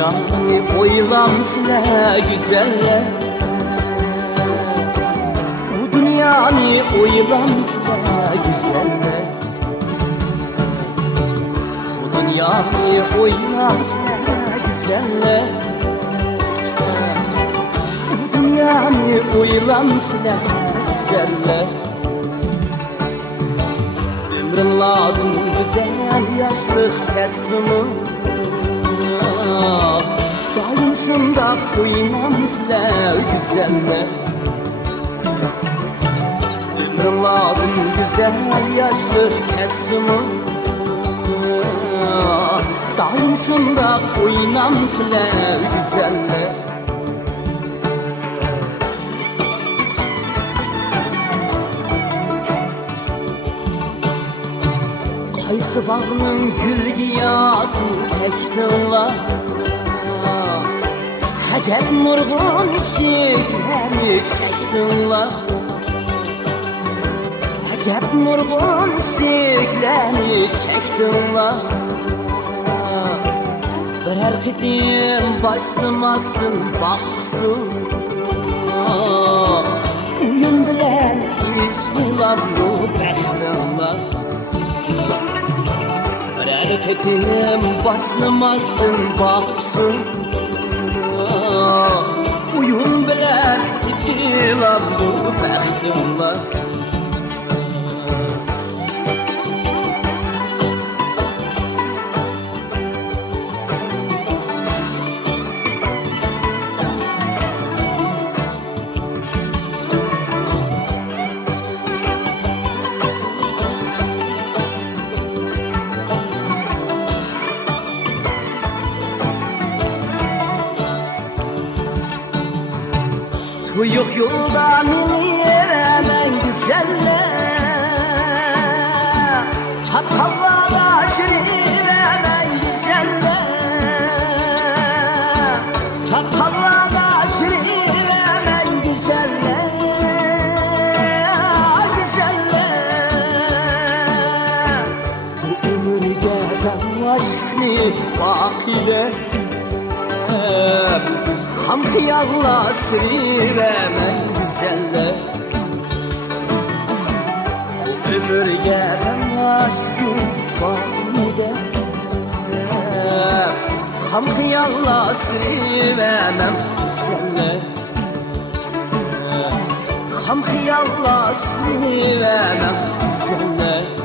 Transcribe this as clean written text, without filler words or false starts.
dünyayı oylam sizler güzeller. Bu dünyayı oylam sizler güzeller. Bu dünyayı oylam sizler güzeller. Bu dünyayı oylam sizler güzeller. Ömrümladın güzel yaşlık kesimi. Daim şunda oynam sizler güzeller. Ömrümladın güzel yaşlık kesimi. Daim şunda oynam sizler güzeller. Kaysı bağının gül giyasını ektinler. Hacep murgun işiklerini çektinler. Hacep murgun işiklerini çektinler. Birer kitim başlamasın baksın. Uyum bilen ilişkiler bu bektinler. Hareketim başlamasın baksın. Uyum bilen içiler bu bektinler. Tuyuk yoldan inemen güzeller. Çatallara şirinemen güzeller. Çatallara şirinemen güzeller. Güzeller. Bu ömürgeden aşkı bakile. Ham hıyalla sürüvemen güzeller. Bu ömürgeden aşkı valide. Ham hıyalla sürüvemen güzeller. Ham hıyalla sürüvemen güzeller.